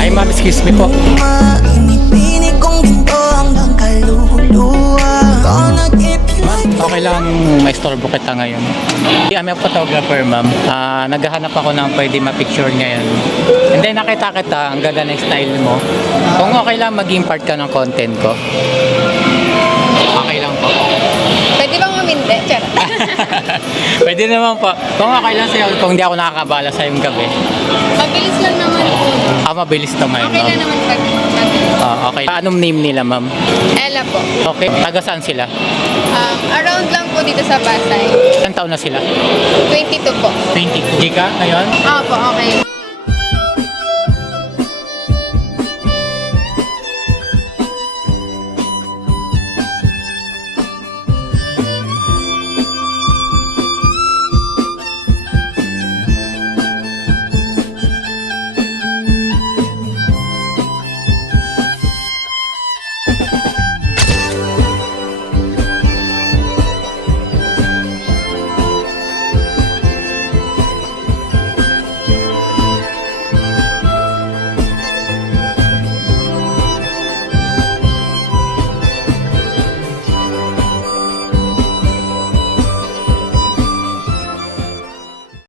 Ay ma'am, excuse me po. Okay lang maistorbo kita ngayon. I'm a photographer, ma'am. Ah, naghahanap ako ng pwede ma-picture ngayon. And then nakita kita, ang ganda ng style mo. Kung okay lang maging part ka ng content ko. Charot. pwede naman po. Kung okay lang sa'yo, kung hindi ako nakakabala sa yung gabi. Mabilis lang naman po. Ah, mabilis to ngayon, Okay lang naman pag. Ah, okay. Anong name nila, ma'am? Ella po. Okay. Taga saan sila? Um, around lang po dito sa Pasay. Ilang taon na sila? 22 po. 20. Gika ngayon? Opo, okay